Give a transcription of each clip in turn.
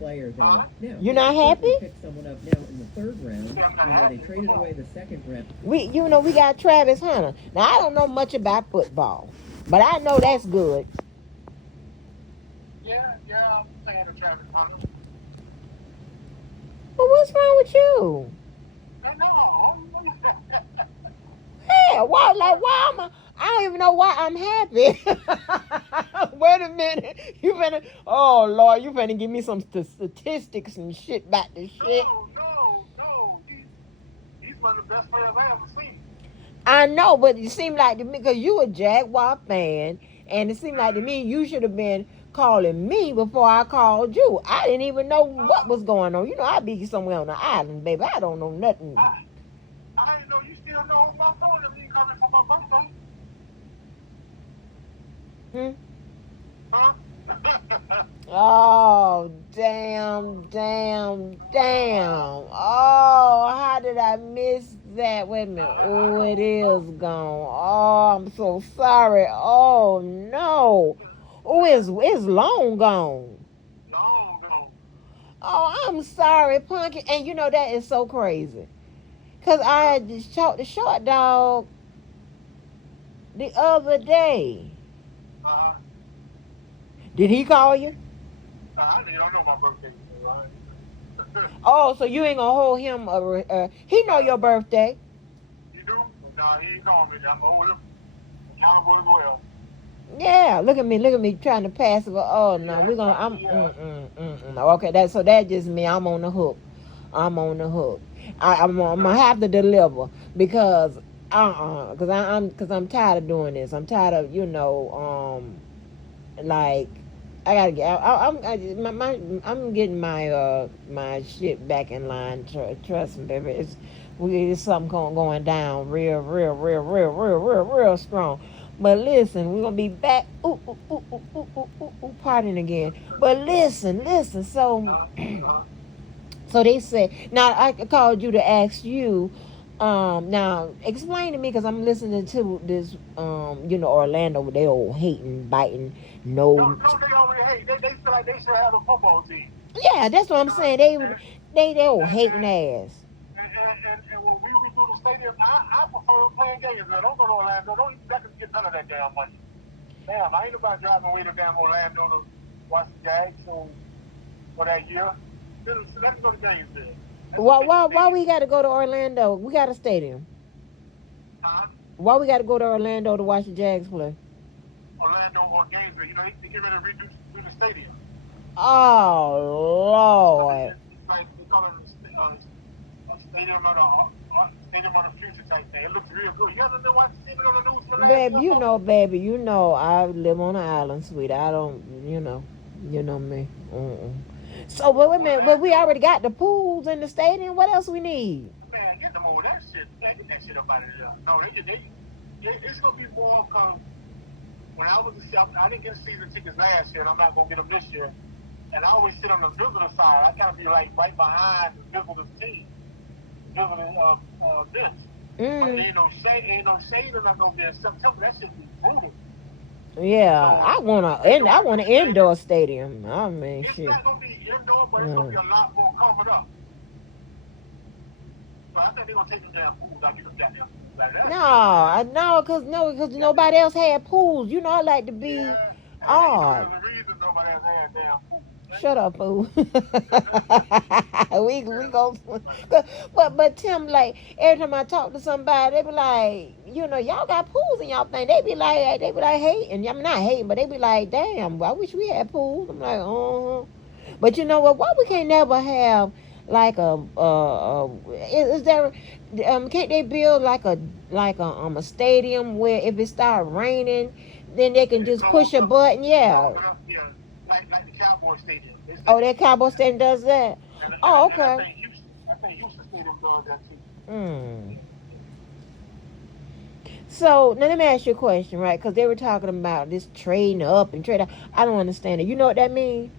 player there. Now, You're not happy? pick someone up now in the third round. They traded away the second round. We got Travis Hunter. Now I don't know much about football, but I know that's good. Yeah, I'm saying the Travis Hunter. But what's wrong with you? I know. Hell, why am I don't even know why I'm happy. Wait a minute. You finna, oh Lord, you finna give me some statistics and shit about this shit. No. He's one of the best players I ever seen. I know, but it seemed like to me, because you a Jaguar fan, and it seemed like to me you should have been calling me before I called you. I didn't even know what was going on. You know, I'd be somewhere on the island, baby. I don't know nothing. I didn't know you still know my phone if you coming from my birthday. Hmm? Huh? Oh, damn. Oh, how did I miss that? Wait a minute. Oh, it is gone. Oh, I'm so sorry. Oh, no. Oh, it's long gone. Long ago. Oh, I'm sorry, Punky. And you know, that is so crazy. Because I had just talked to Short Dog the other day. Uh, Did he call you? I don't know my birthday. Right? Oh, so you ain't gonna hold him? He know your birthday. You do? Nah, he ain't calling me. I'm going to hold him accountable as well. Yeah, look at me trying to pass it. Oh no, we're gonna. I'm. Okay, that just me. I'm on the hook. I'm on the hook. I'm gonna have to deliver because because I'm tired of doing this. I'm tired of like I gotta get. I'm getting my shit back in line. Trust me, baby. It's something going down real strong. But listen, we're gonna be back. Partying again. But listen. So they said. Now I called you to ask you. Now explain to me because I'm listening to this. Orlando. They all hating, biting. No, No. they already hate. They feel like they should have a football team. Yeah, that's what I'm saying. They all hating ass. And when we redo the stadium, I prefer playing games. Now, don't go to Orlando. Don't even let them get none of that damn money. Damn, I ain't about driving away to damn Orlando to watch the Jags for that year. Let's go to games there. Let's go take the Why stadium. we got to go to Orlando? We got a stadium. Huh? Why we got to go to Orlando to watch the Jags play? Orlando or Gainesville. They get ready to redo the stadium. Oh Lord. It's like they call it a stadium on the future type thing. It looks real good. You ever been watching it on the news for last year? Baby, I live on an island, sweet. I don't, you know me. So, but wait a minute, but we already got the pools in the stadium. What else we need? Man, get them over that shit. Get that shit up out of there. No, it's gonna be more because when I was a I didn't get season tickets last year, and I'm not gonna get them this year. And I always sit on the visitor side. I kind of be like right behind the visitor's team, visitor bench. But Mm, ain't no shade or not gonna be in September. That should be brutal. yeah, So I want an indoor stadium. I mean, it's shit. not gonna be indoor, but it's gonna be Mm. a lot more covered up. So I think they're gonna take them damn pools. I get them goddamn pools out of that No, shit, man. I know, cause nobody else had pools. You know, I like to be Yeah. Hey, odd. there's a reason nobody has had damn pools. Shut up, fool. we go, but Tim, like every time I talk to somebody, they be like, y'all got pools in y'all thing. They be like hating. I'm not hating, but they be like, damn, I wish we had pools. I'm like, But you know what? Why we can't never have like is there can't they build like a stadium where if it start raining, then they can It just push closed a up, button? Yeah. close it up, yeah. Like the Cowboy Stadium. Oh, that Cowboy Stadium does that. Oh, And okay. I think Houston Stadium does that too. Hmm. So now let me ask you a question, right? Because they were talking about this trading up and trade out. I don't understand it. You know what that means?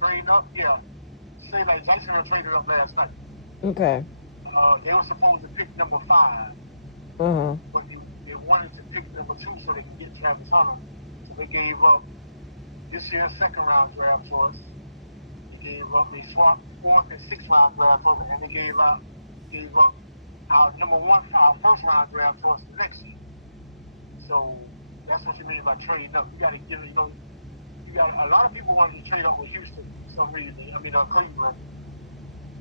Trade up, yeah. Say like Jacksonville traded up last night. Okay. They were supposed to pick number 5, Uh huh. but they wanted to pick number 2 so they could get Travis Hunter. So they gave up this year's second round draft choice. They gave up. They swapped 4th and 6th round draft picks, and they gave up our our first round draft choice the next year. So that's what you mean by trading up. You got to give it. You got a lot of people wanted to trade up with Houston for some reason. I mean, Cleveland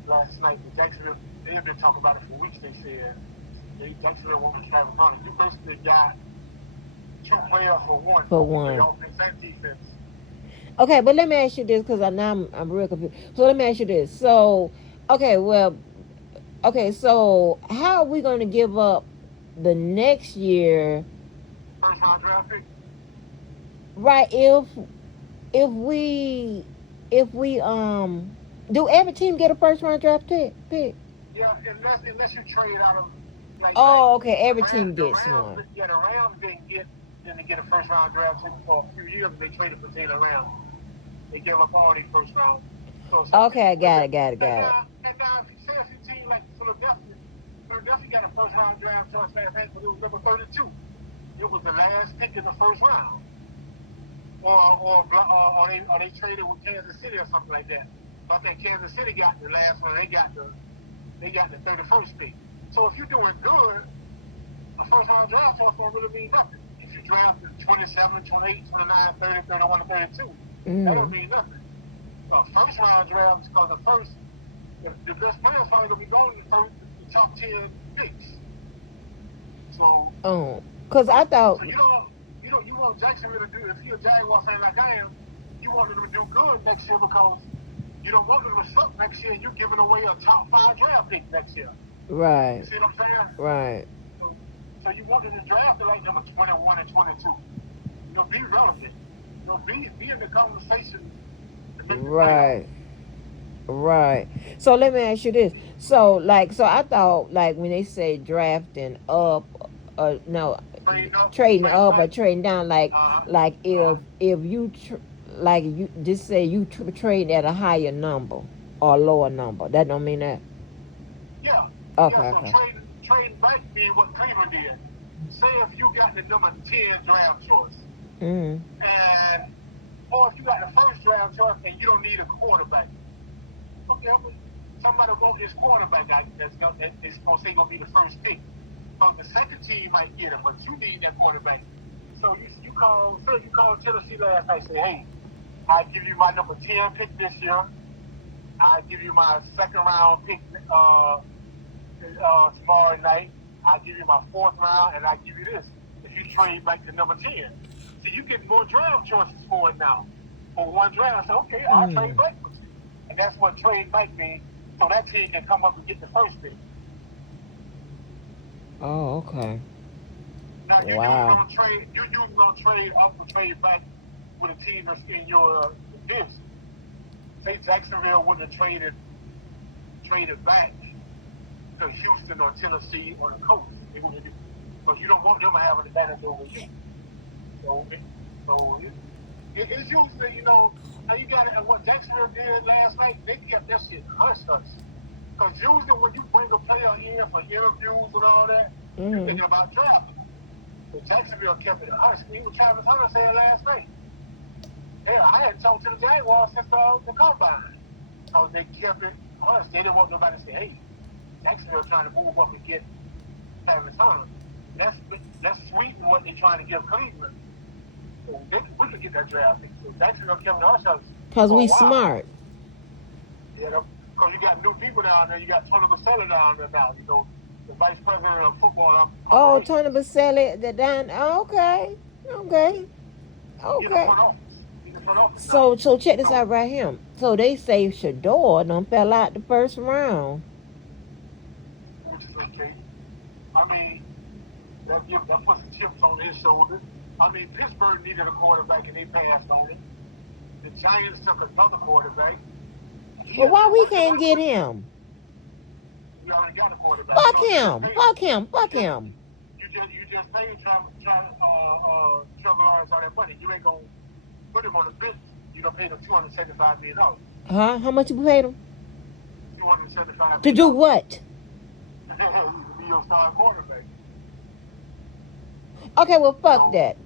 last night. Jacksonville, they have been talking about it for weeks. They said Jacksonville won't Travis Hunter. You basically got 2 players for one. For one. Offense and defense. Okay, but let me ask you this because now I'm real confused. So let me ask you this. So, so how are we going to give up the next year? First round draft pick. Right? If we do every team get a first round draft pick? Yeah, unless you trade out of. Okay, every team gets one. Yeah, the Rams didn't get a first round draft pick for a few years. They traded for Taylor Rams. They gave up all their first round. Okay, I got it. And now, if you say a team like Philadelphia got a first round draft choice last night, but it was number 32. It was the last pick in the first round. Or they traded with Kansas City or something like that. So I think Kansas City got the last one. They got the 31st pick. So if you're doing good, a first round draft choice won't really mean nothing. If you draft 27, 28, 29, 30, 31, and 32, that don't mean nothing. So first round drafts, because the best players probably gonna be going in the top 10 picks. So. Because I thought. So you want Jacksonville to do, if you're a Jaguar fan like I am, you want them to do good next year because you don't want them to suck next year and you're giving away a top 5 draft pick next year. Right. You see what I'm saying? Right. So you want them to draft it like number 21 and 22. Be relevant. Be in the conversation. Right. Right. So let me ask you this. So I thought when they say drafting up, trading up or trading down, if you you just say you trade at a higher number or a lower number, that don't mean that. Yeah. Okay. Yeah, so trading back being what Cleveland did. Say if you got the number 10 draft choice, or if you got the first draft choice and you don't need a quarterback. Okay, somebody wants his quarterback that's going to say going to be the first pick. So the second team might get him, but you need that quarterback. So you call Tennessee last night and say, hey, I give you my number 10 pick this year. I give you my second round pick tomorrow night. I give you my 4th round, and I give you this. If you trade back to number 10, so you get more draft choices for it now. For one draft, so okay, I'll trade back with you, and that's what trade back means. So that team can come up and get the first pick. Oh, okay. Now you gonna trade up or trade back with a team that's in your division. Say Jacksonville wouldn't have traded back to Houston or Tennessee or the Colts. But you don't want them to have an advantage over you. So it's usually, how you got it, and what Jacksonville did last night, they kept that shit hush. Because usually when you bring a player in for interviews and all that, you're thinking about drafting. But Jacksonville kept it hush. Even Travis Hunter said last night, hell, I hadn't talked to the Jaguars since the combine. So they kept it hush. They didn't want nobody to say, hey, Jacksonville trying to move up and get Travis Hunter. That's sweet in what they're trying to give Cleveland. So we could get that draft pick. So Jacksonville kept it hush. Because we smart. Yeah, because you got new people down there. You got Tony Baselli down there now. The vice president of football. Oh, Tony Baselli, the down. Okay. So check this out right here. So they say Shador done fell out the first round. Which is okay. I mean, that put some chips on his shoulders. I mean, Pittsburgh needed a quarterback and they passed on it. The Giants took another quarterback. Well, why we can't get him? We already got a quarterback. Fuck him. You just paid Trevor Lawrence all that money. You ain't gonna put him on the bench. You don't pay him $275 million. Huh? How much you paid him? $275 million. To do what? To be your star quarterback. Okay, well, fuck that.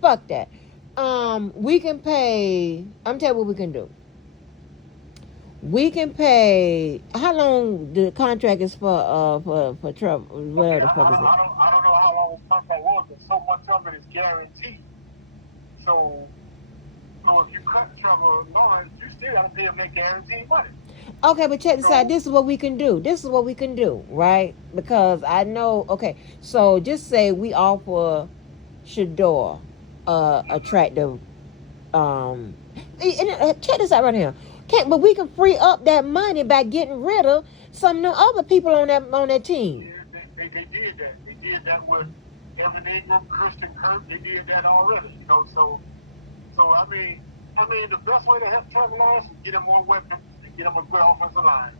We can pay. I'm telling you what we can do. We can pay. How long the contract is for trouble? Okay, Whatever the fuck is it? I don't know how long this contract was, but so much of it is guaranteed. So, so if you cut Trevor Lawrence, you still got to pay him that guaranteed money. Okay, but check this out. So, This is what we can do. This is what we can do, right? Because I know. Okay, so just say we offer Shador attractive. Check this out right here. Can't, but we can free up that money by getting rid of some of the other people on that team. yeah, they did that. They did that with Evan Ingram, Christian Kirk. They did that already. You know, so I mean, the best way to help Trevor Lawrence is get him more weapons and get him a good offensive line.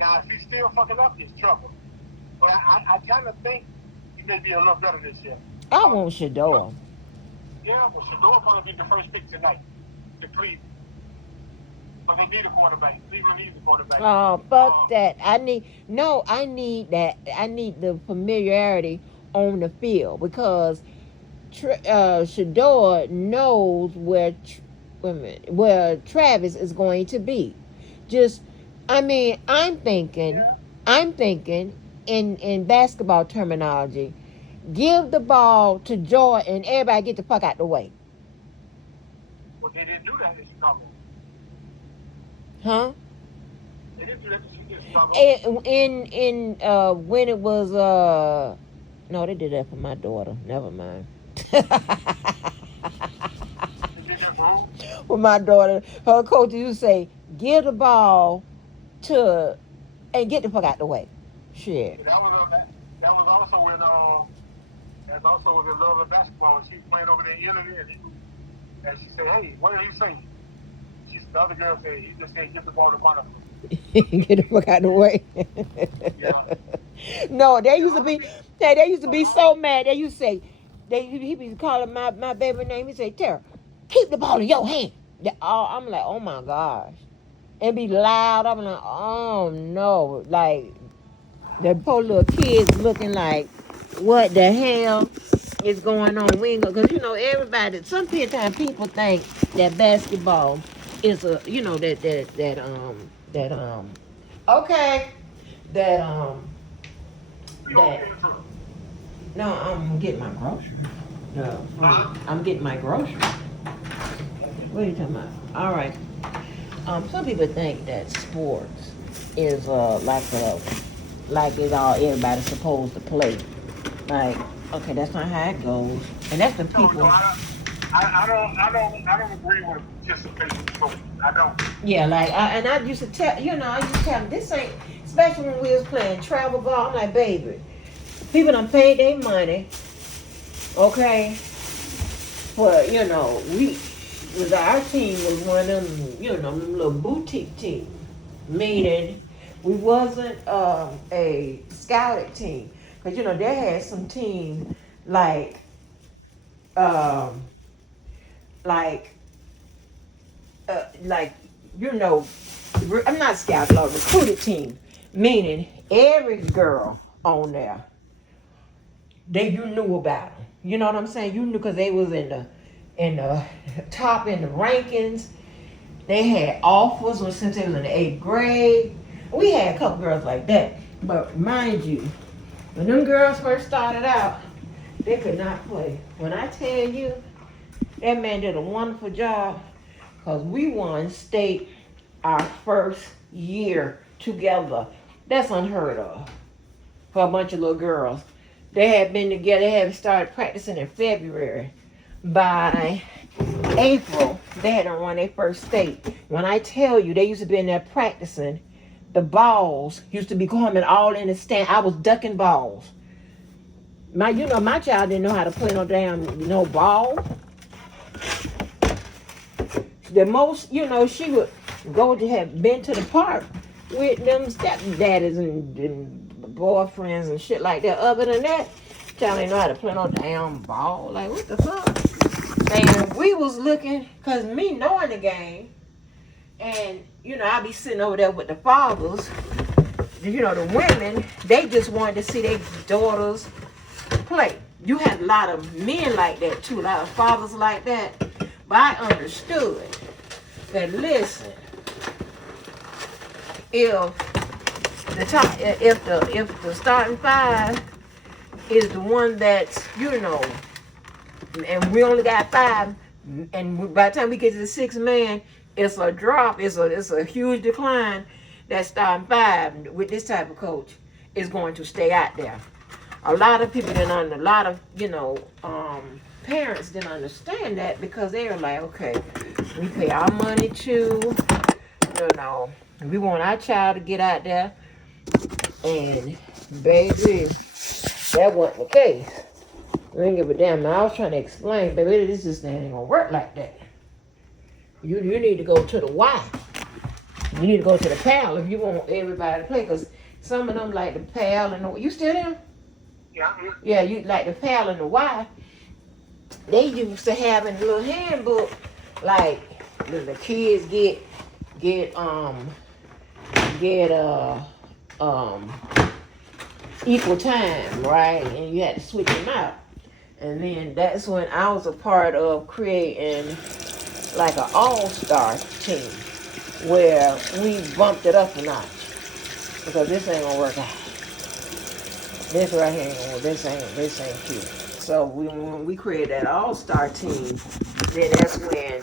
Now, if he's still fucking up, he's trouble. But I kind of think he may be a little better this year. I want Shador. Yeah, well, Shador probably be the first pick tonight to Cleveland. But they need a quarterback. Cleveland needs a quarterback. Oh, fuck that. I need that. I need the familiarity on the field because Shador knows where Travis is going to be. Just, I mean, I'm thinking in basketball terminology, give the ball to Jordan and everybody get the fuck out the way. Well, they didn't do that in Chicago. Huh? They didn't do that in Chicago. In when it was no, they did that for my daughter. Never mind. They did that wrong. With my daughter, her coach used to say, "Give the ball to and get the fuck out the way." Shit. That was also when that's also was in Love and Basketball. She was playing over there in Italy, and she said, "Hey, what did he say?" The other girl said, "He just said give the ball to Monica." Get the fuck out the way. Yeah. No, they used to be so mad. They used to say, he be calling my baby name. He say, "Tara, keep the ball in your hand." I'm like, oh my gosh. And be loud. I'm like, oh no. Like, the poor little kids looking like, what the hell is going on? We ain't gonna, because, you know, everybody, sometimes people think that basketball is a, you know, no, I'm getting my groceries. No, I'm getting my groceries. What are you talking about? All right. Some people think that sports is like it's all everybody's supposed to play. Like, okay, that's not how it goes. And that's the people. So I don't agree with participation sport. I don't. Yeah, like, I used to tell them, this ain't, especially when we was playing travel ball. I'm like, baby, people done paid their money, okay, for, you know, our team was one of them, you know, them little boutique teams, meaning we wasn't a scouted team. Because, you know, they had some teams like, you know, I'm not scouted, like recruited team, meaning every girl on there, you knew about them. You know what I'm saying? You knew because they was in the top in the rankings. They had offers since they was in the 8th grade. We had a couple girls like that. But mind you, when them girls first started out, they could not play. When I tell you, that man did a wonderful job because we won state our first year together. That's unheard of for a bunch of little girls. They had been together, they had started practicing in February. By April, they had won their first state. When I tell you, they used to be in there practicing. The balls used to be coming all in the stand. I was ducking balls. My child didn't know how to play no ball. The most, she would go to have been to the park with them stepdaddies and boyfriends and shit like that. Other than that, child didn't know how to play no damn ball. Like, what the fuck? And we was looking, because me knowing the game, and, I be sitting over there with the fathers, the women, they just wanted to see their daughters play. You had a lot of men like that, too, a lot of fathers like that. But I understood that, listen, if if the starting five is the one that's, and we only got five, and by the time we get to the sixth man, it's a drop. It's a huge decline. That starting five with this type of coach is going to stay out there. A lot of people didn't, a lot of parents didn't understand that, because they were like, okay, we pay our money too, we want our child to get out there, and baby, that wasn't the case. We didn't give a damn. I was trying to explain, baby, this just ain't gonna work like that. You need to go to the Y. You need to go to the PAL if you want everybody to play, because some of them like the PAL and the, you still there? Yeah. Yeah, you like the PAL and the Y. They used to have in a little handbook, like the kids get equal time, right? And you had to switch them out. And then that's when I was a part of creating like an all-star team, where we bumped it up a notch, because this ain't gonna work out. This right here ain't gonna work. This ain't cute. So when we created that all-star team, then that's when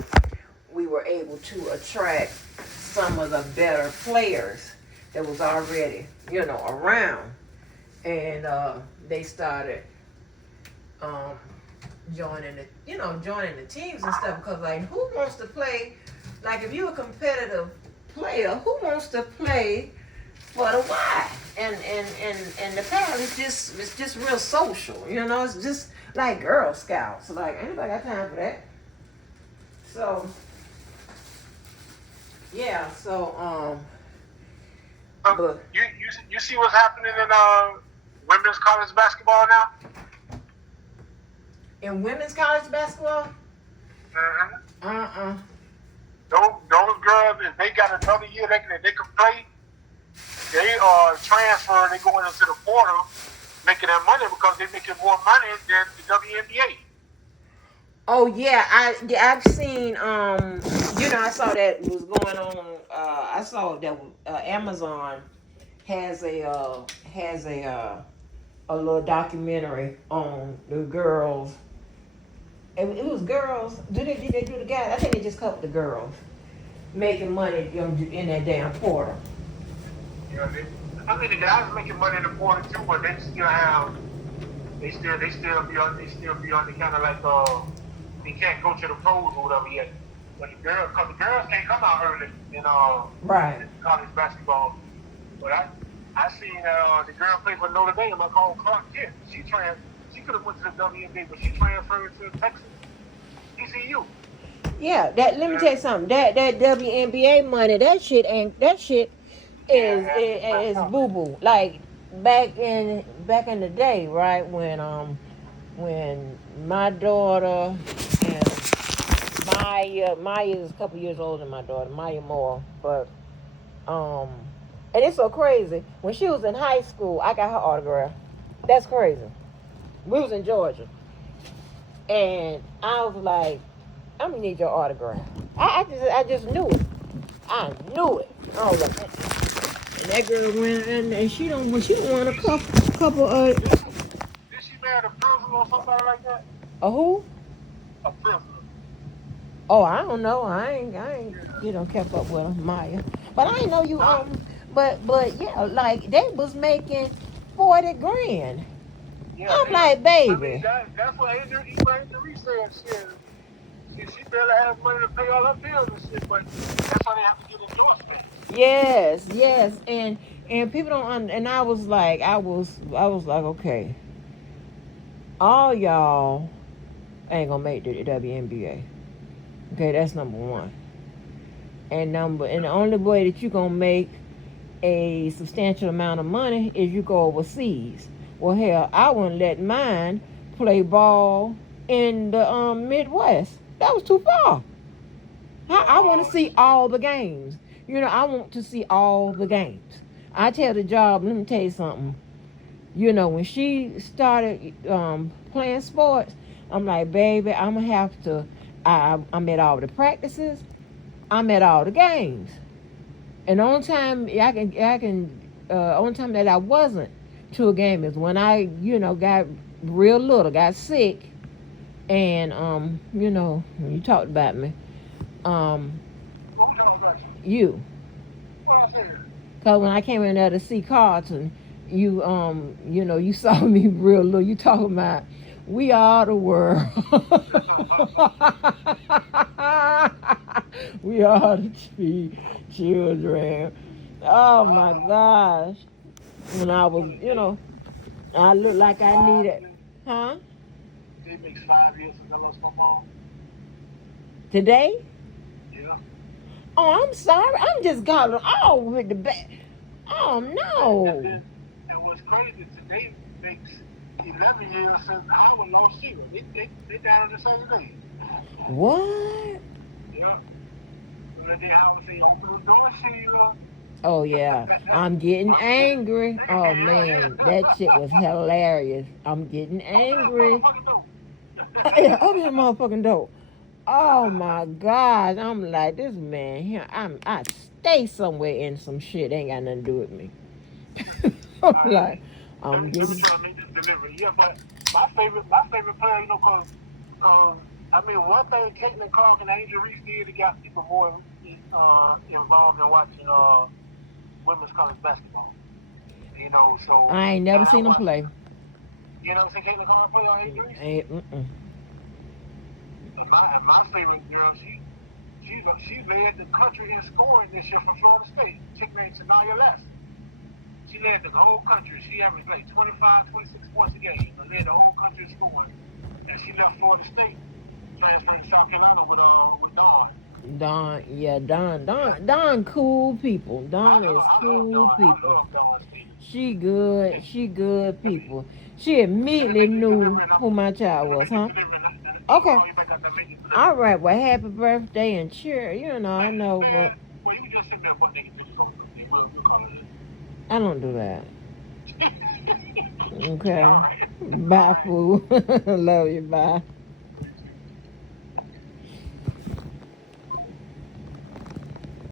we were able to attract some of the better players that was already, around, and they started joining the teams and stuff, because like, who wants to play, like, if you're a competitive player, who wants to play for the Y? And the PAL is just real social, it's just like Girl Scouts. Like, anybody got time for that? So yeah, but you see what's happening in women's college basketball now? in women's college basketball, Mm-hmm. Those girls, if they got another year they can play, they are transferred. They go into the portal, making that money, because they're making more money than the WNBA. Oh yeah, I've seen I saw that was going on. I saw that Amazon has a little documentary on the girls. It was girls. Did they do the guys? I think they just covered the girls making money in that damn portal. Yeah, the guys making money in the portal too, but they still be on the kind of like they can't go to the pros or whatever yet. But the girls can't come out early in Right. college basketball. But I seen the girl play for Notre Dame. I call Clark Kent. She could have went to the WNBA, but she transferred to Texas, ECU. Yeah, let me tell you something. That WNBA money, that shit is boo boo. Like back in the day, right, when my daughter and Maya is a couple years older than my daughter, Maya Moore, but and it's so crazy. When she was in high school, I got her autograph. That's crazy. We was in Georgia, and I was like, I'm gonna need your autograph. I just knew it. I knew it. I was like, and that girl went and she don't want a couple Did she marry a prisoner or somebody like that? a who? A prisoner. Oh, I don't know. I ain't kept up with her, Maya. But I ain't know you but yeah, like they was making $40,000. Yeah, I'm like, baby. I mean, that's what Adrian said. She barely has money to pay all her bills and shit, but that's why they have to get endorsement. Yes, and people don't. And I was like, okay, all y'all ain't gonna make the WNBA. Okay, that's number one. And the only way that you gonna make a substantial amount of money is you go overseas. Well, hell, I wouldn't let mine play ball in the Midwest. That was too far. I want to see all the games. I want to see all the games. I tell the job, let me tell you something. When she started playing sports, I'm like, baby, I'm going to have to, I'm at all the practices. I'm at all the games. And the only time only time that I wasn't to a game is when I, got real little, got sick, and when you talked about me, um, What we talking about? you, What I said? cause when I came in there to see Carlton, you, you saw me real little. You talking about we are the world. We are the children. Oh my gosh. When I was, I looked like I needed, huh? It makes 5 years since I lost my mom. Today? Yeah. Oh, I'm sorry. I'm just calling all with the back. Oh no. And what's crazy, today makes 11 years since Howard lost Sheila. They died on the same day. What? Yeah. So then Howard say, open the door, Sheila. Oh yeah. I'm getting angry. Oh man, that shit was hilarious. I'm getting angry. Yeah, open that motherfucking door. Oh my God. I'm like, this man here, I stay somewhere in some shit. Ain't got nothing to do with me. I'm like, Let I'm me getting try to make this delivery. Yeah, but my favorite player, cause I mean, one thing Caitlin Clark and Angel Reese did, it got people more involved in watching women's college basketball. So I ain't never seen him play. You know, see Caitlin Clark play on Angel Reese. And my favorite girl, she led the country in scoring this year from Florida State. Chick named Tanaya Les. She led the whole country. She averaged like 25, 26 points a game. But led the whole country in scoring. And she left Florida State, transferred to South Carolina with Dawn. Dawn, cool people. Dawn is cool people. I love Dawn. She good people. She immediately knew who my child was, huh? Okay. All right. Well, happy birthday and cheer. I know, but Well, you just sit there for niggas. We'll call it. I don't do that. Okay. Bye, fool. Love you. Bye.